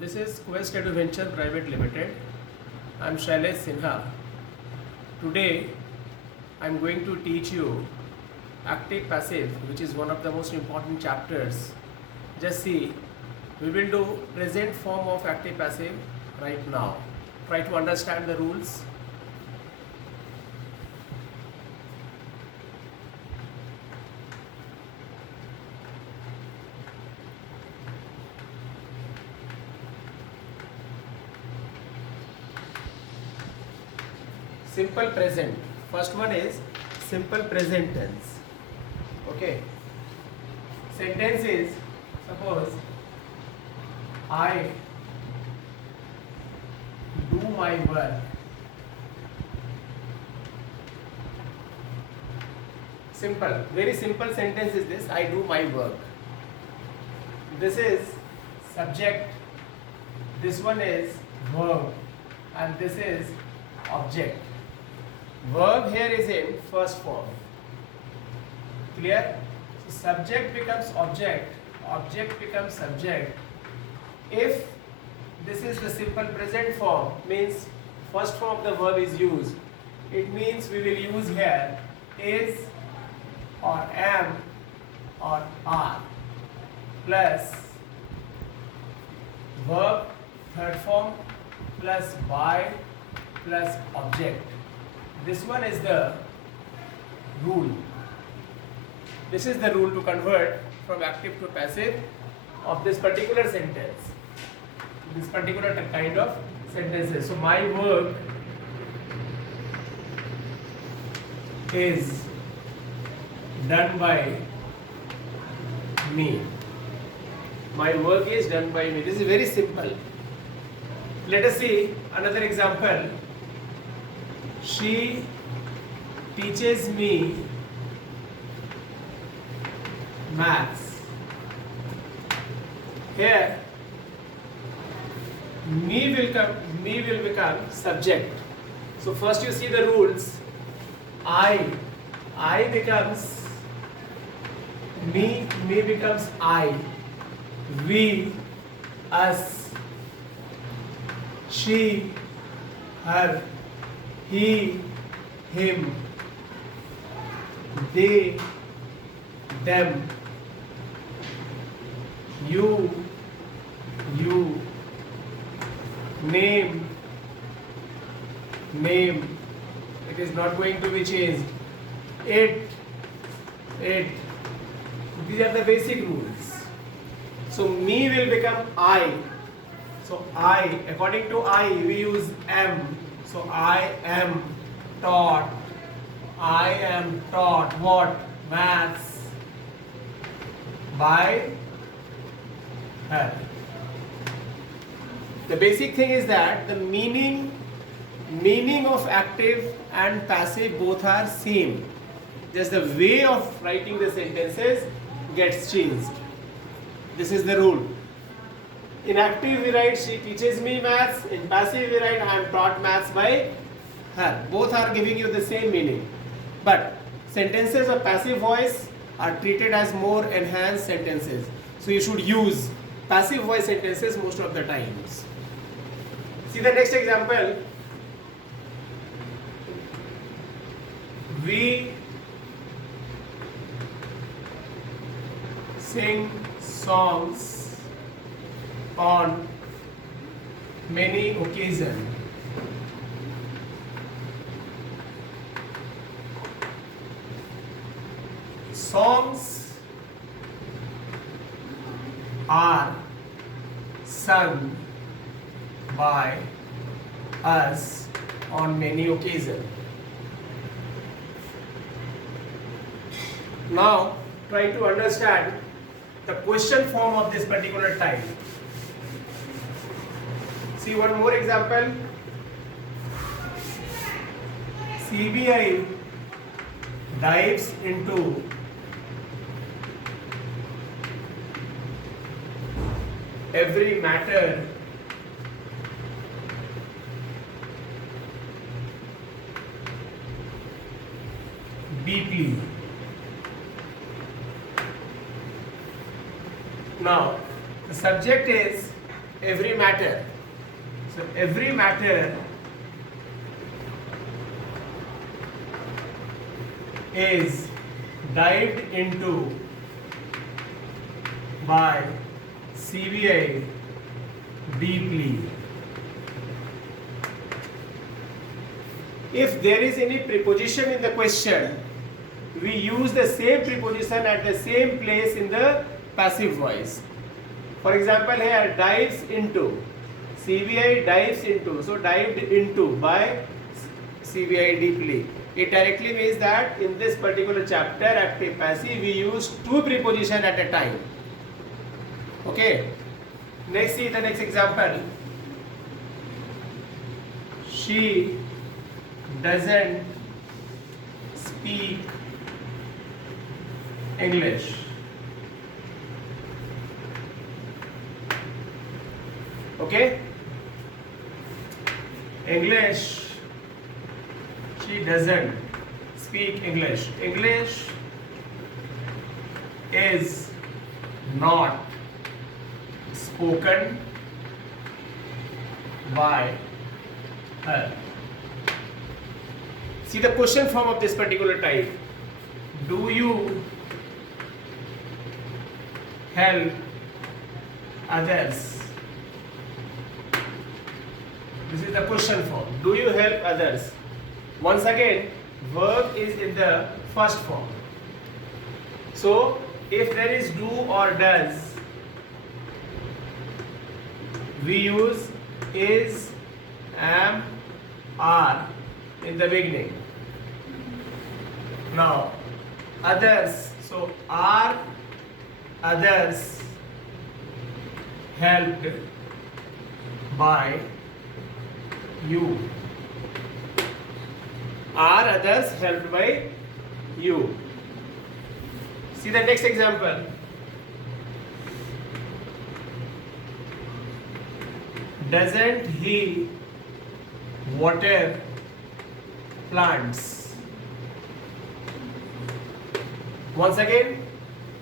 This is Quest Adventure Private Limited. I am Shailesh Sinha. Today I am going to teach you active passive, which is one of the most important chapters. Just see, we will do present form of active passive right now. Try to understand the rules. Simple present. First one is simple present tense. Okay. Sentence is, suppose I do my work. Simple, very simple sentence is this. I do my work. This is subject. This one is verb, and this is object. Verb here is in first form. Clear? So subject becomes object, object becomes subject. If this is the simple present form, means first form of the verb is used. It means we will use here is or am or are plus verb third form plus by plus object. This one is the rule. This is the rule to convert from active to passive of this particular sentence. This particular kind of sentences. So my work is done by me. My work is done by me. This is very simple. Let us see another example. She teaches me maths. Here, me will become subject. So first you see the rules. I becomes me becomes I. We, us. She, her. He, him. They, them. You. Name. It is not going to be changed. It. These are the basic rules. So me will become I. So I, according to I, we use am. So I am taught what? Maths by her. The basic thing is that the meaning of active and passive both are same. Just the way of writing the sentences gets changed. This is the rule. In active we write she teaches me maths. In passive we write I am taught maths by her. Both are giving you the same meaning. But sentences of passive voice are treated as more enhanced sentences. So you should use passive voice sentences most of the times. See the next example. We sing songs on many occasions. Songs are sung by us on many occasions. Now try to understand the question form of this particular type. See one more example. CBI dives into every matter deeply. Now, the subject is every matter. So every matter is dived into by CBI deeply. If there is any preposition in the question, we use the same preposition at the same place in the passive voice. For example, here dives into, CBI dives into, so dived into by CBI deeply. It directly means that in this particular chapter, active passive, we use two prepositions at a time. Okay. Next, see the next example. She doesn't speak English. Okay? English. She doesn't speak English. English is not spoken by her. See the question form of this particular type. Do you help others? This is the question form. Do you help others? Once again, verb is in the first form. So, if there is do or does, we use is, am, are in the beginning. Now, others. So, are others helped by you? Are others helped by you? See the next example. Doesn't he water plants? Once again,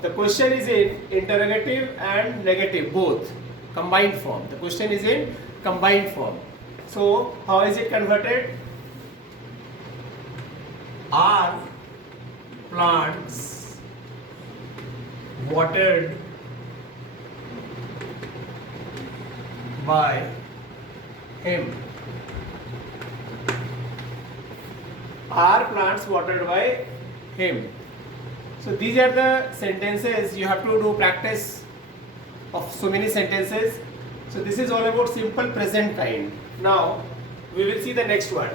the question is in interrogative and negative, both combined form. The question is in combined form. So, how is it converted? Are plants watered by him? Are plants watered by him? So these are the sentences. You have to do practice of so many sentences. So this is all about simple present kind. Now we will see the next one.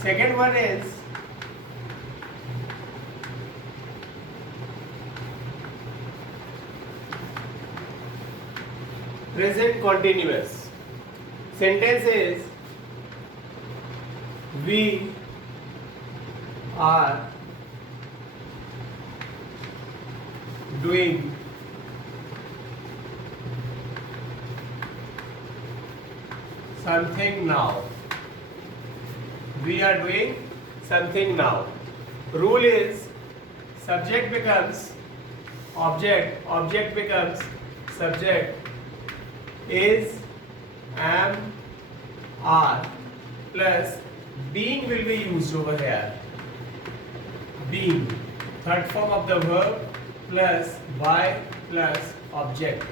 Second one is present continuous. Sentence is we are doing something now. We are doing something now. Rule is subject becomes object, object becomes subject, is, am, are, plus being will be used over here. Being, third form of the verb, plus by, plus object.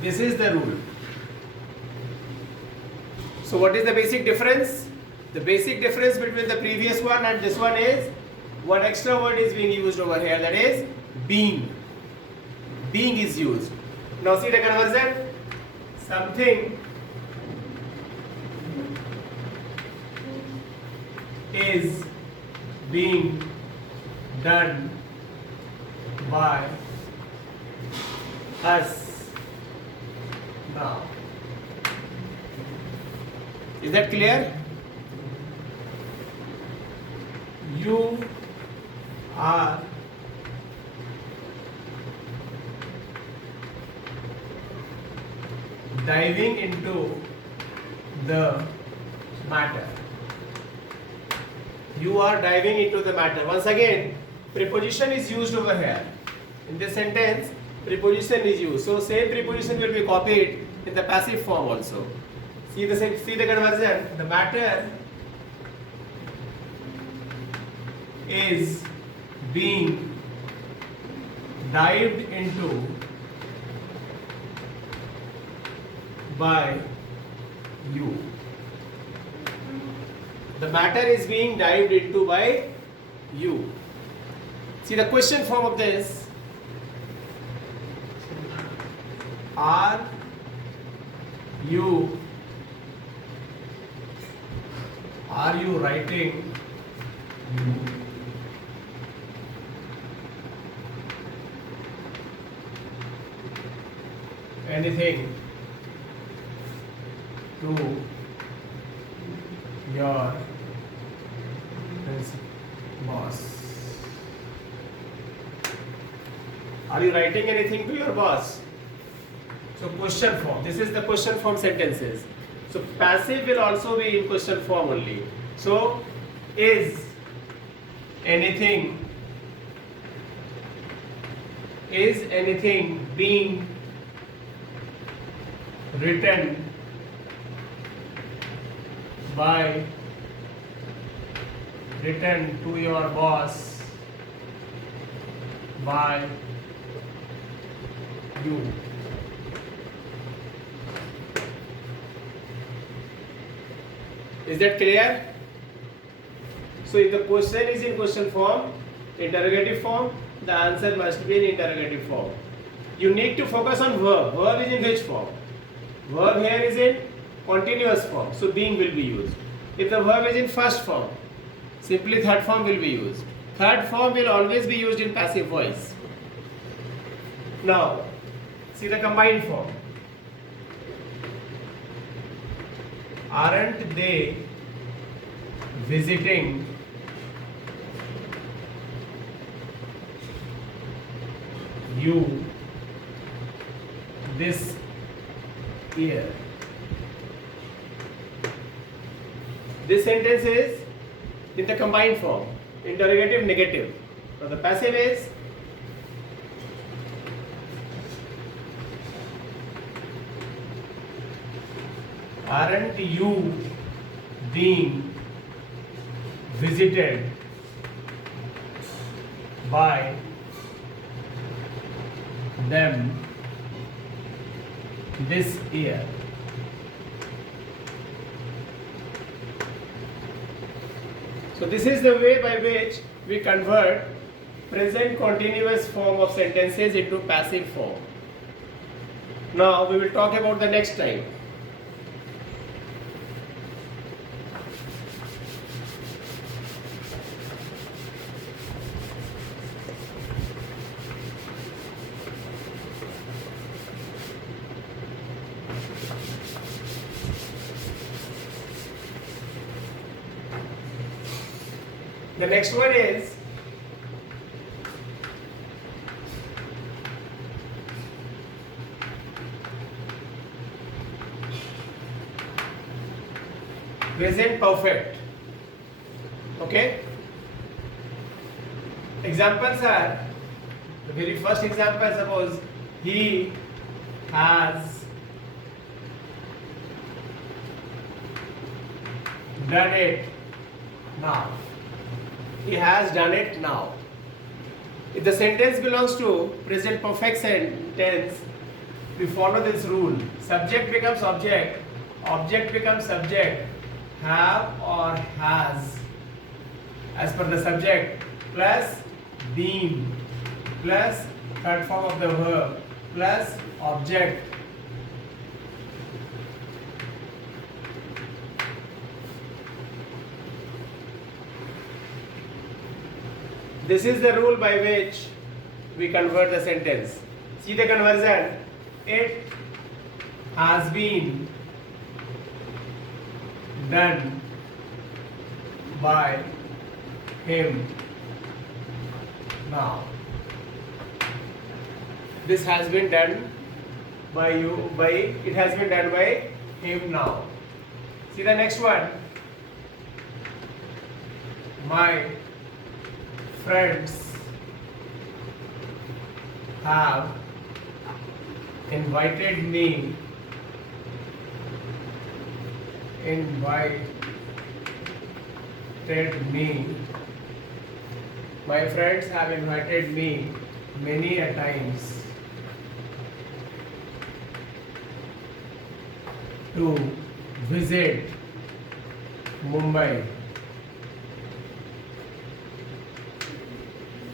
This is the rule. So what is the basic difference? The basic difference between the previous one and this one is one extra word is being used over here, that is being. Being is used. Now see the conversion. Something is being done by us now. Is that clear? You are diving into the matter. You are diving into the matter. Once again, preposition is used over here. In this sentence, preposition is used. So same preposition will be copied in the passive form also. See the conversion. The matter is being dived into by you. The matter is being dived into by you. See the question form of this. Are you writing anything to your boss? Are you writing anything to your boss? So question form. This is the question form sentences. So passive will also be in question form only. So is anything being written to your boss by you? Is that clear? So if the question is in question form, interrogative form, the answer must be in interrogative form. You need to focus on verb. Verb is in which form? Verb here is in continuous form, so being will be used. If the verb is in first form, simply third form will be used. Third form will always be used in passive voice. Now, see the combined form. Aren't they visiting you this year? This sentence is in the combined form, interrogative negative. Now the passive is aren't you being visited by them this year? So this is the way by which we convert present continuous form of sentences into passive form. Now we will talk about the next type. The next one is present perfect. Okay? Examples are, the very first example, suppose he has done it now. He has done it now. If the sentence belongs to present perfect tense, we follow this rule. Subject becomes object, object becomes subject, have or has as per the subject, plus been, plus third form of the verb, plus object. This is the rule by which we convert the sentence. See the conversion. It has been done by him now. This has been done by you, it has been done by him now. See the next one. My friends have invited me my friends have invited me many a times to visit Mumbai.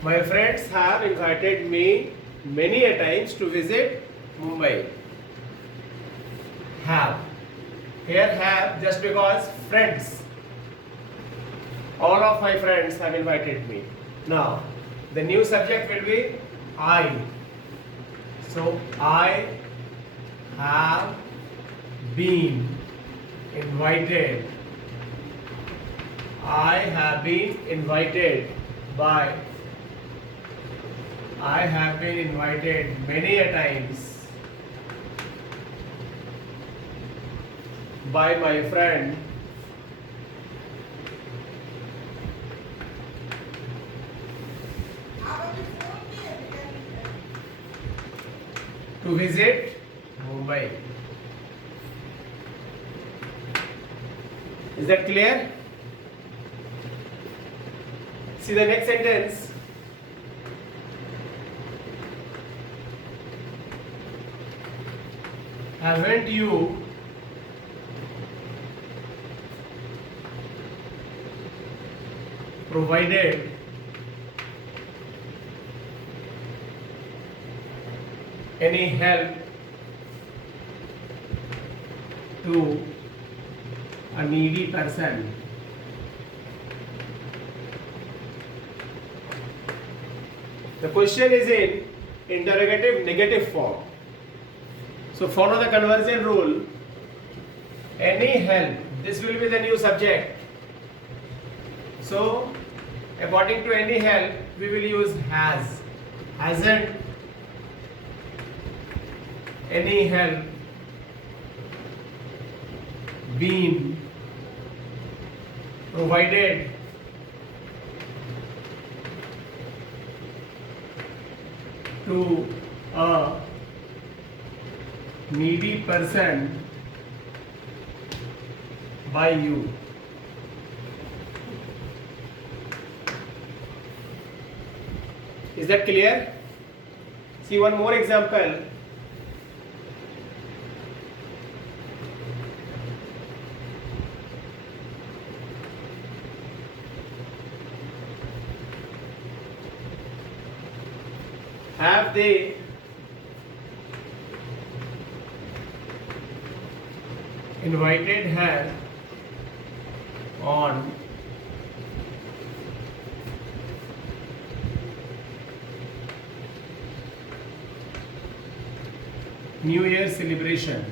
My friends have invited me many a times to visit Mumbai. Have. Here have just because friends. All of my friends have invited me. Now, the new subject will be I. So, I have been invited. I have been invited by. I have been invited many a times by my friend to visit Mumbai. Is that clear? See the next sentence. Haven't you provided any help to a needy person? The question is in interrogative negative form. So follow the conversion rule. Any help, this will be the new subject. So according to any help, we will use has. Hasn't any help been provided to a needy person by you? Is that clear? See one more example. Have they invited her on New Year celebration?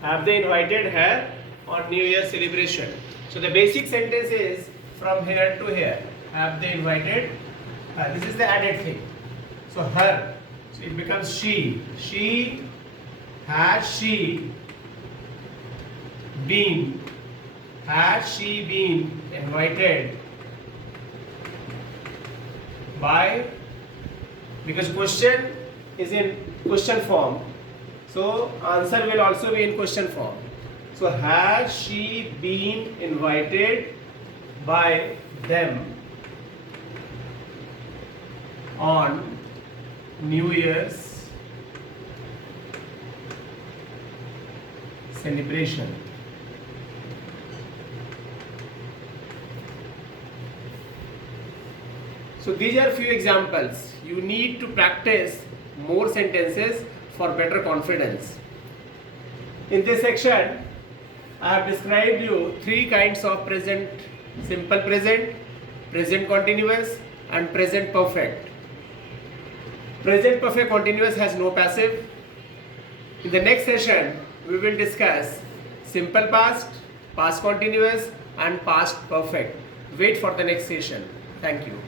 Have they invited her on New Year celebration? So the basic sentence is from here to here. Have they invited her? This is the added thing. So her. So it becomes she. Has she been invited by, because question is in question form, so answer will also be in question form. So has she been invited by them on New Year's celebration? So these are few examples. You need to practice more sentences for better confidence. In this section, I have described you three kinds of present: simple present, present continuous, and present perfect. Present perfect continuous has no passive. In the next session, we will discuss simple past, past continuous, and past perfect. Wait for the next session. Thank you.